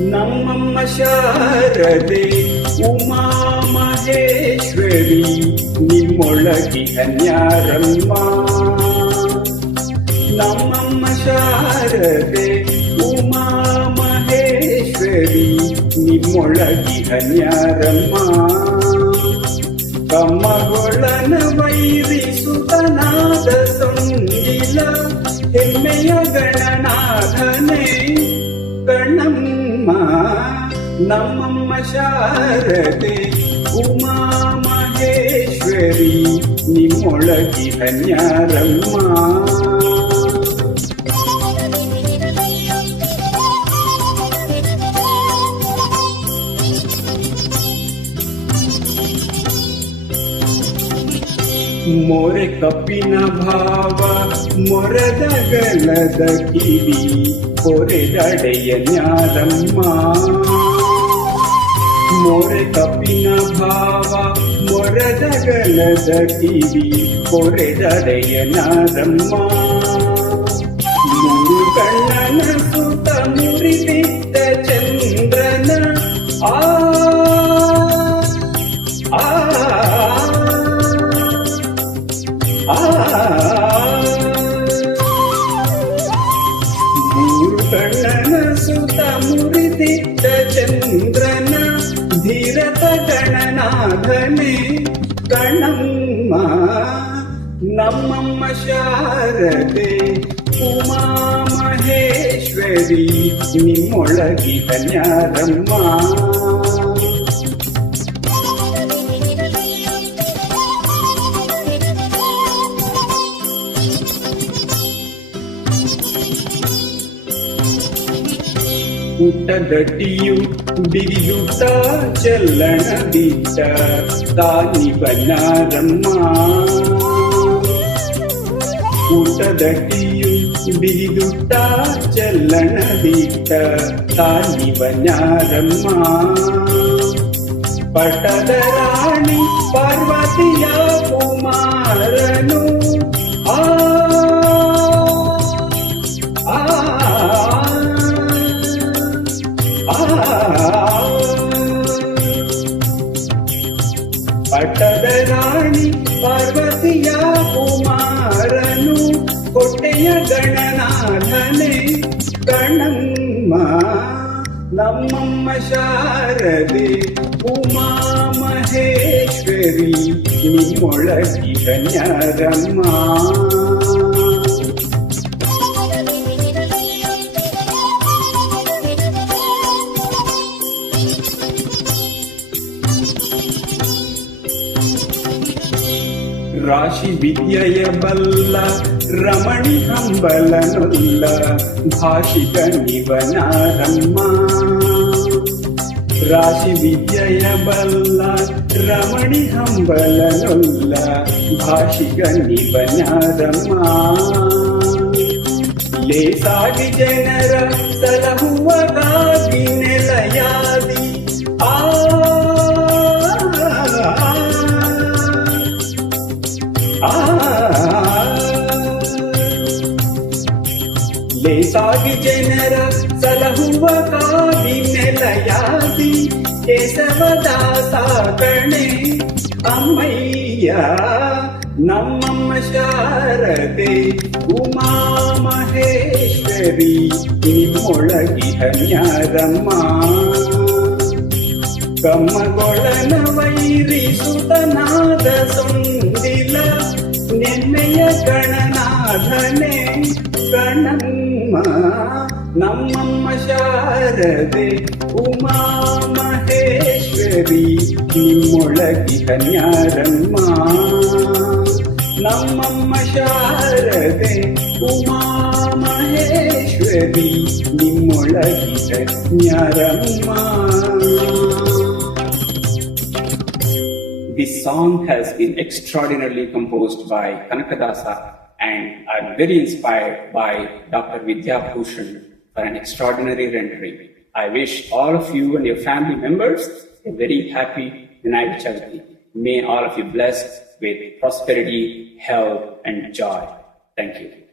ನಮ್ಮಮ್ಮ ಶಾರದೆ ಉಮಾ ಮಹೇಶ್ವರಿ ನಿಮ್ಮೊಳಗಿ ಅನ್ಯಾರಮ್ಮ. ನಮ್ಮಮ್ಮ ಶಾರದೆ ಉಮಾ ಮಹೇಶ್ವರಿ ನಿಮ್ಮೊಳಗಿ ಅನ್ಯಾರಮ್ಮ. ಕಮ್ಮಗೊಳನ ವೈರಿಸುತನಾದ ಸಂಗಿಲ ಹೆಮ್ಮೆಯ ಗಣನಾಥನೇ ಗಣಮ್ಮ. ನಮ್ಮಮ್ಮ ಶಾರದೆ ಉಮಾ ಮಹೇಶ್ವರಿ ನಿಮ್ಮೊಳಗಿ ಅನ್ಯಾರಮ್ಮ. ಮೊರೆ ಕಪ್ಪಿನ ಭಾವ ಮೊರದಗಲದ ಕಿವಿ ಕೊರೆದಡೆಯ ನ್ಯಾರಮ್ಮ. ಮೊರೆ ಕಪ್ಪಿನ ಭಾವ ಮೊರದಗಲದ ಕಿವಿ ಕೊರೆದಡೆಯ ನ್ಯಾರಮ್ಮ. ಮೂರು ಕಣ್ಣನ ಸುತ ಮುರಿದಿದ್ದ ಚಂದ್ರನ ಮೂರು ಕಣ್ಣನ ಸುತ ಮುರಿದಿದ್ದ ಚಂದ್ರನ ಧೀರತ ಗಣನಾಥನೇ ಗಣಮ್ಮ. ನಮ್ಮಮ್ಮ ಶಾರದೆ ಉಮಾ ಮಹೇಶ್ವರಿ ನಿಮ್ಮೊಳಗಿ ಅನ್ಯಾರಮ್ಮ. ಊಟಗಟ್ಟಿಯು ಬಿರಿಯುತ್ತ ಚಲ್ಲಣ ಬಿಟ್ಟ ತಾನಿ ಬನ್ನಾರಮ್ಮ. ಊಟಗಟ್ಟಿಯು ಬಿರಿದುಟ್ಟ ಚಲ್ಲಣ ಬಿಟ್ಟ ತಾನಿ ಬನ್ನಾರಮ್ಮ. ಪಟದ ರಾಣಿ ಪಾರ್ವತಿಯ ಕುಮಾರನು ಪಟ್ಟದ ರಾಣಿ ಪಾರ್ವತಿಯ ಕುಮಾರನು ಕೊಟ್ಟೆಯ ಗಣನಾಥನೇ ಗಣಮ್ಮ. ನಮ್ಮಮ್ಮ ಶಾರದೆ ಉಮಾ ಮಹೇಶ್ವರಿ ನಿಮ್ಮೊಳಗಿ ಅನ್ಯಾರಮ್ಮ. ರಾಶಿ ವಿದ್ಯೆಯ ಬಲ್ಲ ರಮಣಿ ಹಂಬಲನೊಲ್ಲ ಭಾಷಿಕ ನಿವನಾರಮ್ಮ. ರಾಶಿ ವಿದ್ಯೆಯ ಬಲ್ಲ ರಮಣಿ ಹಂಬಲನೊಲ್ಲ ಭಾಷಿಕ ನಿವನಾರಮ್ಮ. ಲೇಸಾಗಿ ಜನರ ಸಲಹುವಗಾಗಿ ನೆಲೆಯಾದಿ ಲೇಸಾಗಿ ಜನರ ಸಲಹುವಗಾಗಿ ನೆಲೆಯಾದಿ ಕೇಶವದಾಸ ಗಣೆ ಅಮ್ಮಯ್ಯ. ನಮ್ಮಮ್ಮ ಶಾರದೆ ಉಮಾ ಮಹೇಶ್ವರಿ ನಿಮ್ಮೊಳಗಿ ಅನ್ಯಾರಮ್ಮ. ಕಮ್ಮಗೊಳನ ವೈರಿಸುತನಾದ ಸಂದಿಲ ನೆನ್ನೆಯ ಗಣನಾಥನೇ ಗಣಮ್ಮ. ನಮ್ಮಮ್ಮ ಶಾರದೆ ಉಮಾ ಮಹೇಶ್ವರಿ ನಿಮ್ಮೊಳಗಿ ಅನ್ಯಾರಮ್ಮ. ನಮ್ಮಮ್ಮ ಶಾರದೆ Uma Maheshwari ನಿಮ್ಮೊಳಗಿ ಅನ್ಯಾರಮ್ಮ. This song has been extraordinarily composed by Kanakadasa, and I'm very inspired by Dr. Vidya Bhushan for an extraordinary rendering. I wish all of you and your family members a very happy Vinayak Chavithi. May all of you blessed with prosperity, health, and joy. Thank you.